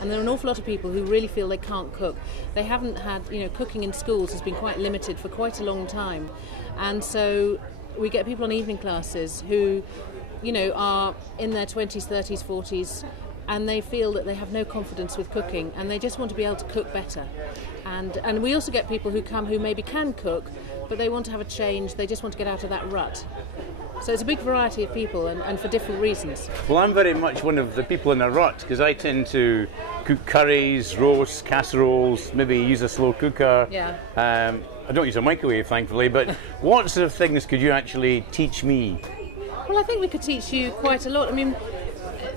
And there are an awful lot of people who really feel they can't cook. They haven't had, cooking in schools has been quite limited for quite a long time. And so we get people on evening classes who, are in their 20s, 30s, 40s, and they feel that they have no confidence with cooking and they just want to be able to cook better. And we also get people who come who maybe can cook, but they want to have a change, they just want to get out of that rut. So it's a big variety of people and for different reasons. Well, I'm very much one of the people in a rut because I tend to cook curries, roasts, casseroles, maybe use a slow cooker. Yeah. I don't use a microwave, thankfully, but what sort of things could you actually teach me? Well, I think we could teach you quite a lot. I mean,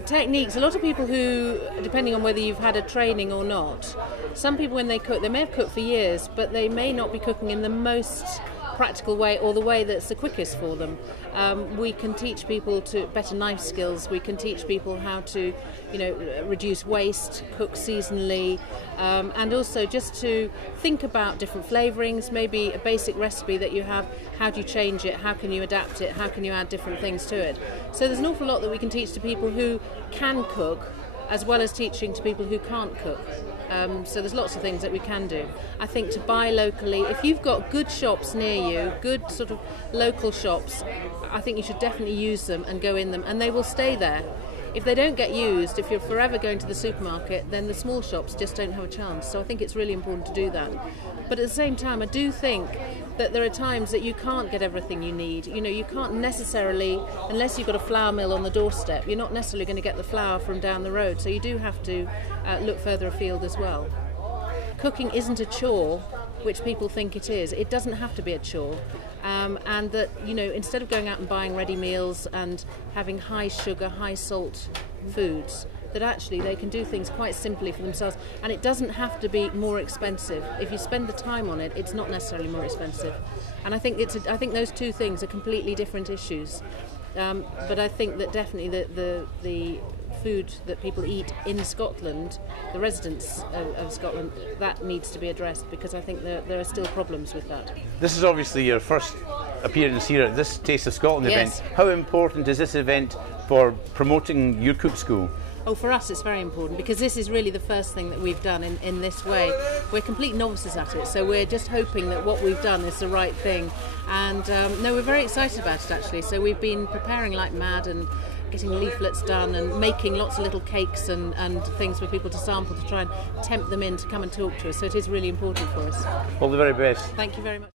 techniques, a lot of people who, depending on whether you've had a training or not, some people when they cook, they may have cooked for years, but they may not be cooking in the most practical way or the way that's the quickest for them. We can teach people to better knife skills, we can teach people how to reduce waste, cook seasonally, and also just to think about different flavourings, maybe a basic recipe that you have, how do you change it, how can you adapt it, how can you add different things to it. So there's an awful lot that we can teach to people who can cook as well as teaching to people who can't cook. So there's lots of things that we can do. I think to buy locally, if you've got good shops near you, good sort of local shops, I think you should definitely use them and go in them, and they will stay there. If they don't get used, if you're forever going to the supermarket, then the small shops just don't have a chance. So I think it's really important to do that. But at the same time, I do think that there are times that you can't get everything you need. You can't necessarily, unless you've got a flour mill on the doorstep, you're not necessarily going to get the flour from down the road. So you do have to look further afield as well. Cooking isn't a chore, which people think it is. It doesn't have to be a chore. And that, instead of going out and buying ready meals and having high sugar, high salt foods, that actually they can do things quite simply for themselves, and it doesn't have to be more expensive. If you spend the time on it, it's not necessarily more expensive. And I think I think those two things are completely different issues. But I think that definitely the food that people eat in Scotland, the residents of Scotland, that needs to be addressed, because I think there are still problems with that. This is obviously your first appearance here at this Taste of Scotland Yes. event. How important is this event for promoting your cook school? Oh, for us it's very important, because this is really the first thing that we've done in this way. We're complete novices at it, so we're just hoping that what we've done is the right thing. And no, we're very excited about it actually. So we've been preparing like mad and getting leaflets done and making lots of little cakes and things for people to sample to try and tempt them in to come and talk to us. So it is really important for us. All the very best. Thank you very much.